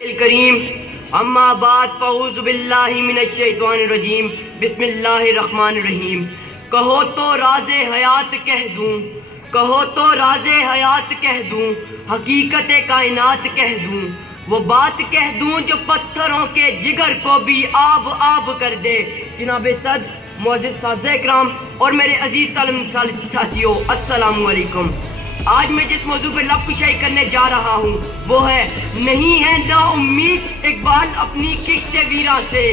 الکریم اما بعد فاعوذ باللہ من الشیطان الرجیم بسم اللہ الرحمن الرحیم۔ کہو تو راز حیات کہہ دوں، کہو تو راز حیات کہہ دوں، حقیقت کائنات کہہ دوں، وہ بات کہہ دوں جو پتھروں کے جگر کو بھی آب آب کر دے۔ جناب صدر، معزز ساتھیو کرام اور میرے عزیز ساتھیوں، السلام علیکم۔ آج میں جس موضوع پر لب کشائی کرنے جا رہا ہوں وہ ہے نہیں ہے نا امید اقبال اپنی کشت ویراں سے،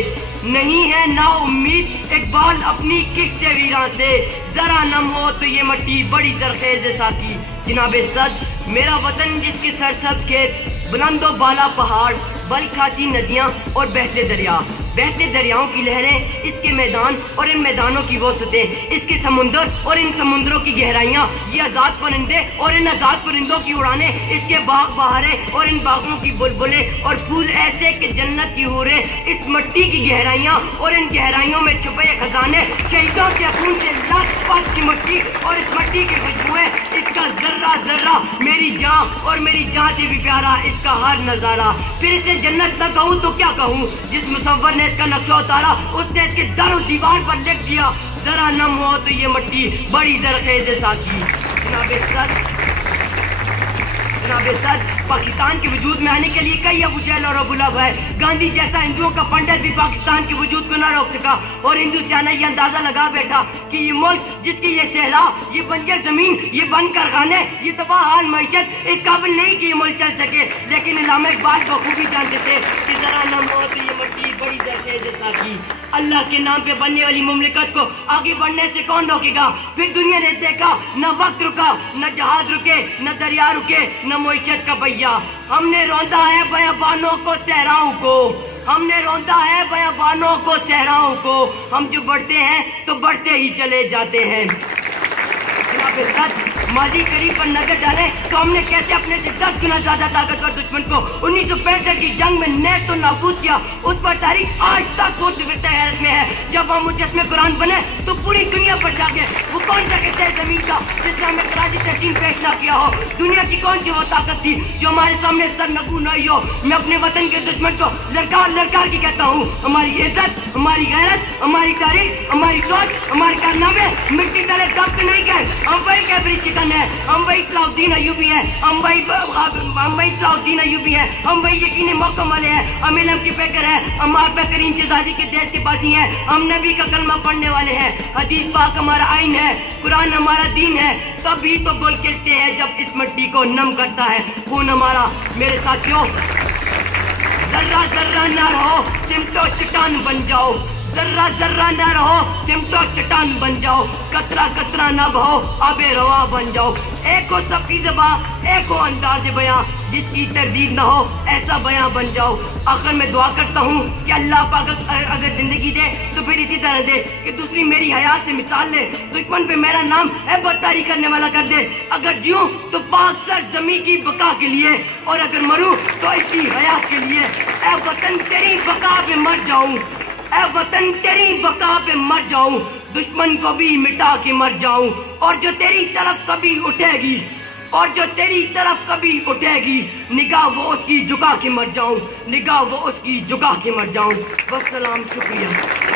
نہیں ہے نا امید اقبال اپنی کشت ویراں سے، ذرا نم ہو تو یہ مٹی بڑی زرخیز ہے ساتھی۔ جناب صدر، میرا وطن جس کے سرسبز کھیت، بلند و بالا پہاڑ، بل کھاتی ندیاں اور بہتے دریا، بہتے دریاؤں کی لہریں، اس کے میدان اور ان میدانوں کی وسعتیں، اس کے سمندر اور ان سمندروں کی گہرائیاں، یہ آزاد پرندے اور ان آزاد پرندوں کی اڑانیں، اس کے باغ بہاریں اور ان باغوں کی بلبلیں اور پھول ایسے کہ جنت کی حوریں، اس مٹی کی گہرائیاں اور ان گہرائیوں میں چھپے خزانے، شہیدوں کے خون سے لت پت کی مٹی اور اس مٹی کی خوشبوئیں، اس کا ذرہ ذرہ میری جان اور میری جان سے بھی پیارا اس کا ہر نظارہ۔ پھر اسے جنت نہ کہوں تو کیا کہوں، جس مصور نے اس کا نقشہ اتارا اس نے اس کے در و دیوار پر لکھ دیا، ذرا نم ہو تو یہ مٹی بڑی زرخیز ہے ساتھی۔ جناب صدر، پاکستان کے وجود میں آنے کے لیے کئی ابو جہل اور ابو لہب ہے۔ گاندھی جیسا ہندوؤں کا پنڈت بھی پاکستان کے وجود کو نہ روک سکا، اور ہندو چاہنا یہ اندازہ لگا بیٹھا کہ یہ ملک جس کی یہ صحرا، یہ بنجر زمین، یہ بند کارخانے، یہ تباہ حال معیشت اس قابل نہیں کہ یہ ملک چل سکے، لیکن علامہ اقبال بخوبی جانتے تھے کہ ذرا نم ہو تو یہ مٹی بڑی زرخیز ہے ساتھی۔ اللہ کے نام پہ بننے والی مملکت کو آگے بڑھنے سے کون روکے گا؟ پھر دنیا نے دیکھا نہ وقت رکا، نہ جہاز رکے، نہ دریا رکے، نہ معیشت کا پہیہ۔ ہم نے روندا ہے بیابانوں کو صحراؤں کو، ہم نے روندا ہے بیابانوں کو صحراؤں کو، ہم جو بڑھتے ہیں تو بڑھتے ہی چلے جاتے ہیں۔ جناب صدر، ماضی قریب پر نظر ڈالیں تو ہم نے کیسے اپنے سے 10 گنا زیادہ طاقتور دشمن کو 1965 کی جنگ میں نیست و نابود کیا، اس پر تاریخ آج تک حیرت میں ہے۔ جب ہم مجسمے قرآن بنے تو پوری دنیا پر جاگے، وہ کون سا قصہ ہے زمین کا جس نے ہمیں خراج تحسین پیش نہ کیا ہو؟ دنیا کی کون سی وہ طاقت تھی جو ہمارے سامنے سر نگو نہ ہوئی ہو؟ میں اپنے وطن کے دشمن کو للکار للکار کی کہتا ہوں، ہماری عزت، ہماری غیرت، ہماری تاریخ، ہماری سوچ، ہمارے کارنامے مٹی تلے دب کے نہیں گئے۔ ہم وہی کیبری چکن ہے، ہم وہی صلاح الدین ایوبی ہیں، ہم وہی صلاح الدین ایوبی ہیں، ہم وہی یقینی محکم والے ہیں، ہم علم کی فکر ہیں، ہم آپ کریم شہزادی کے دیش کے باسی ہیں، ہم نبی کا کلمہ پڑھنے والے ہیں، حدیث پاک ہمارا آئین ہے، قرآن ہمارا دین ہے۔ تبھی تو گل کہتے ہیں جب اس مٹی کو نم کرتا ہے خون ہمارا۔ میرے ساتھیوں، ذرہ ذرہ نہ رہو سمٹو چٹان بن جاؤ، ذرہ ذرہ نہ رہو سمٹو چٹان بن جاؤ، قطرہ قطرہ نہ بہو آب روا بن جاؤ۔ ایک ہو سب کی زبان، ایک ہو انداز بیاں، جس کی تردید نہ ہو ایسا بیاں بن جاؤ۔ آخر میں دعا کرتا ہوں کہ اللہ پاک اگر زندگی دے تو پھر اسی طرح دے کہ دوسری میری حیات سے مثال لے، دشمن پہ میرا نام عیبت طاری کرنے والا کر دے۔ اگر جیوں تو پاک سر زمین کی بقا کے لیے، اور اگر مروں تو اسی حیات کے لیے۔ اے وطن تیری بقا پہ مر جاؤں، اے وطن تیری بقا پہ مر جاؤں، دشمن کو بھی مٹا کے مر جاؤں، اور جو تیری طرف کبھی اٹھے گی، اور جو تیری طرف کبھی اٹھے گی، نگاہ وہ اس کی جھکا کے مر جاؤں، نگاہ وہ اس کی جھکا کے مر جاؤں۔ والسلام، شکریہ۔